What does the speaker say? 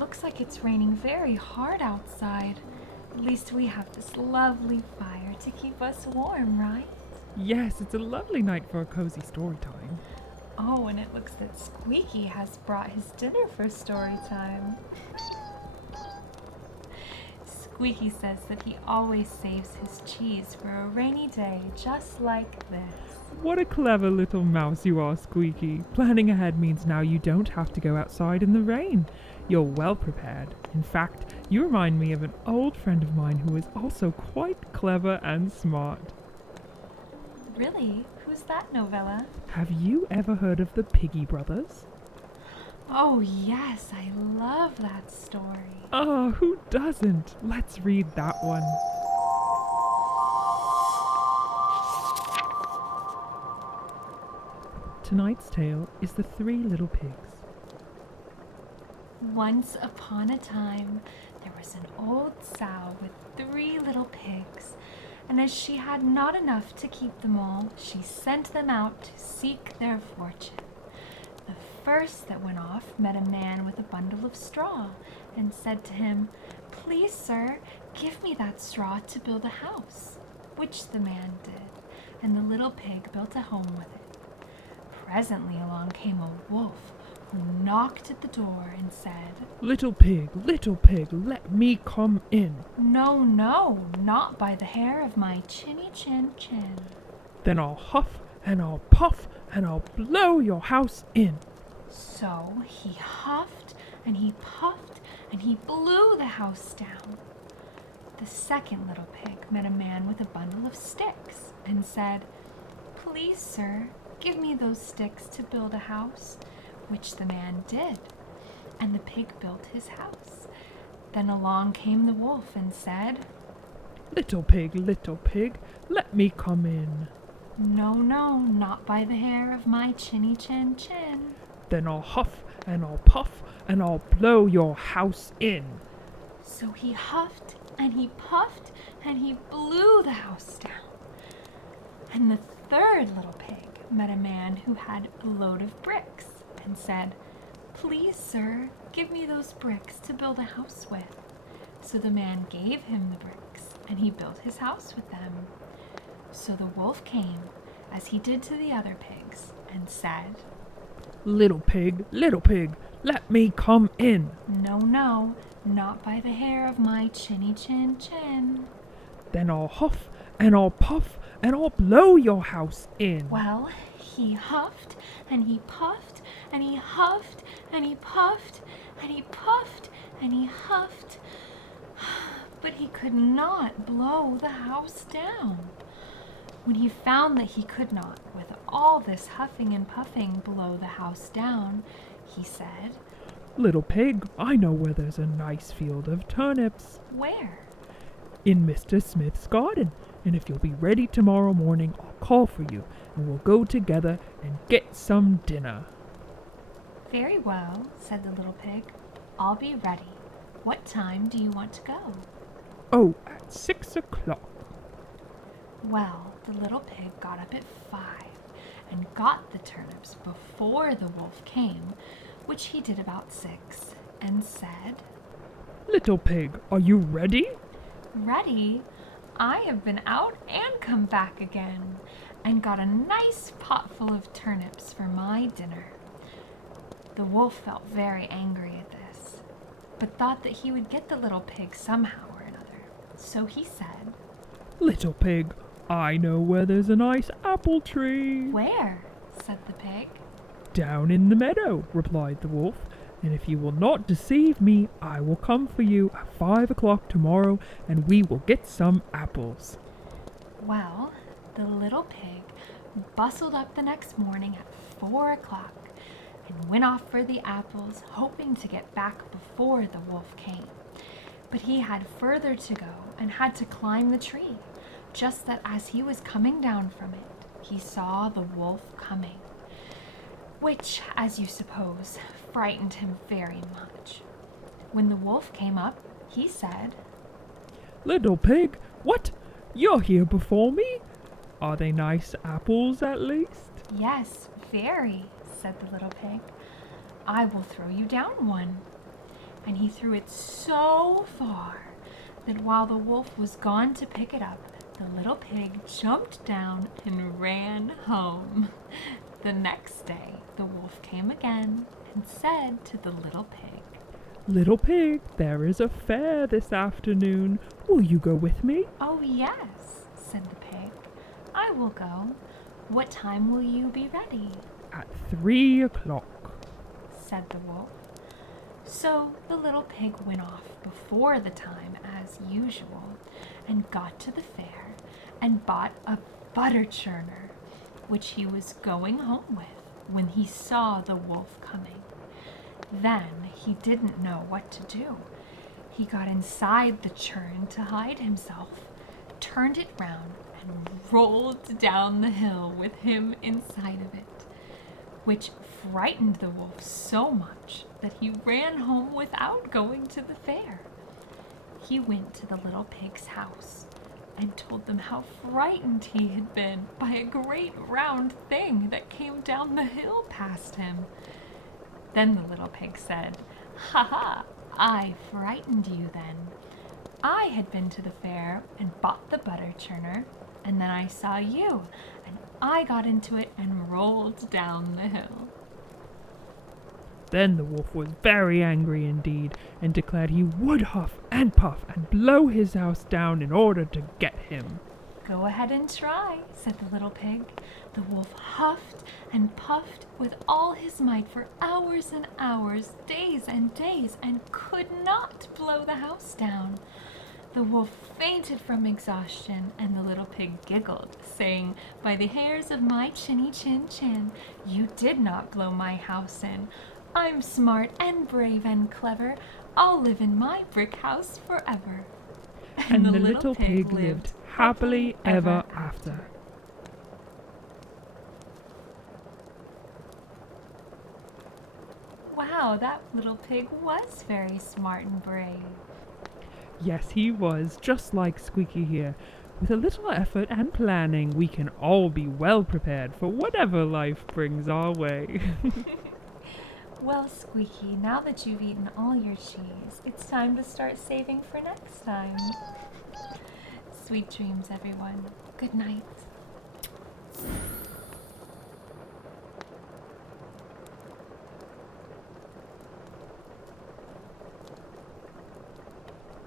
looks like it's raining very hard outside. At least we have this lovely fire to keep us warm, right? Yes, it's a lovely night for a cozy story time. Oh, and it looks that Squeaky has brought his dinner for story time. Squeaky says that he always saves his cheese for a rainy day just like this. What a clever little mouse you are, Squeaky. Planning ahead means now you don't have to go outside in the rain. You're well prepared. In fact, you remind me of an old friend of mine who is also quite clever and smart. Really? Who's that, Novella? Have you ever heard of the Piggy Brothers? Oh, yes, I love that story. Oh, who doesn't? Let's read that one. Tonight's tale is The Three Little Pigs. Once upon a time, there was an old sow with 3 little pigs, and as she had not enough to keep them all, she sent them out to seek their fortune. The first that went off met a man with a bundle of straw and said to him, "Please, sir, give me that straw to build a house," which the man did, and the little pig built a home with it. Presently along came a wolf, who knocked at the door and said, Little pig, let me come in." "No, no, not by the hair of my chinny chin chin." "Then I'll huff and I'll puff and I'll blow your house in." So he huffed and he puffed and he blew the house down. The second little pig met a man with a bundle of sticks and said, "Please, sir, give me those sticks to build a house," which the man did, and the pig built his house. Then along came the wolf and said, Little pig, let me come in." "No, no, not by the hair of my chinny chin chin." "Then I'll huff and I'll puff and I'll blow your house in." So he huffed and he puffed and he blew the house down. And the third little pig met a man who had a load of bricks and said, "Please, sir, give me those bricks to build a house with." So the man gave him the bricks and he built his house with them. So the wolf came, as he did to the other pigs, and said, Little pig, let me come in." "No, no, not by the hair of my chinny chin chin." "Then I'll huff and I'll puff and I'll blow your house in." Well, he huffed and he puffed and he huffed and he puffed and he puffed and he huffed, but he could not blow the house down. When he found that he could not, with all this huffing and puffing, blow the house down, he said, Little pig, I know where there's a nice field of turnips. "Where?" In Mr. Smith's garden. And if you'll be ready tomorrow morning, I'll call for you, and we'll go together and get some dinner." "Very well," said the little pig. "I'll be ready. What time do you want to go?" "Oh, at 6 o'clock. Well, the little pig got up at 5 and got the turnips before the wolf came, which he did about 6, and said, Little pig, are you ready?" "Ready? I have been out and come back again, and got a nice pot full of turnips for my dinner." The wolf felt very angry at this, but thought that he would get the little pig somehow or another. So he said, Little pig, I know where there's a nice apple tree. "Where?" said the pig. "Down in the meadow," replied the wolf. "And if you will not deceive me, I will come for you at 5 o'clock tomorrow, and we will get some apples." Well, the little pig bustled up the next morning at 4 o'clock and went off for the apples, hoping to get back before the wolf came. But he had further to go and had to climb the tree, just that as he was coming down from it, he saw the wolf coming, which, as you suppose, frightened him very much. When the wolf came up, he said, "Little pig, what? You're here before me? Are they nice apples at least?" "Yes, very," said the little pig. "I will throw you down one." and he threw it so far that while the wolf was gone to pick it up, the little pig jumped down and ran home. The next day, the wolf came again and said to the little pig, "Little pig, there is a fair this afternoon. Will you go with me?" "Oh, yes," said the pig. "I will go. What time will you be ready?" "At 3 o'clock." said the wolf. So the little pig went off before the time as usual and got to the fair and bought a butter churner, which he was going home with when he saw the wolf coming. Then he didn't know what to do. He got inside the churn to hide himself, turned it round, and rolled down the hill with him inside of it, which frightened the wolf so much that he ran home without going to the fair. He went to the little pig's house and told them how frightened he had been by a great round thing that came down the hill past him. Then the little pig said, "Ha ha, I frightened you then. I had been to the fair and bought the butter churner, and then I saw you, and I got into it and rolled down the hill." Then the wolf was very angry indeed, and declared he would huff and puff and blow his house down in order to get him. "Go ahead and try," said the little pig. The wolf huffed and puffed with all his might for hours and hours, days and days, and could not blow the house down. The wolf fainted from exhaustion, and the little pig giggled, saying, "By the hairs of my chinny chin chin, you did not blow my house in. I'm smart and brave and clever. I'll live in my brick house forever." And the little pig lived happily ever after. Wow, that little pig was very smart and brave. Yes, he was, just like Squeaky here. With a little effort and planning, we can all be well prepared for whatever life brings our way. Well, Squeaky, now that you've eaten all your cheese, it's time to start saving for next time. Sweet dreams, everyone. Good night.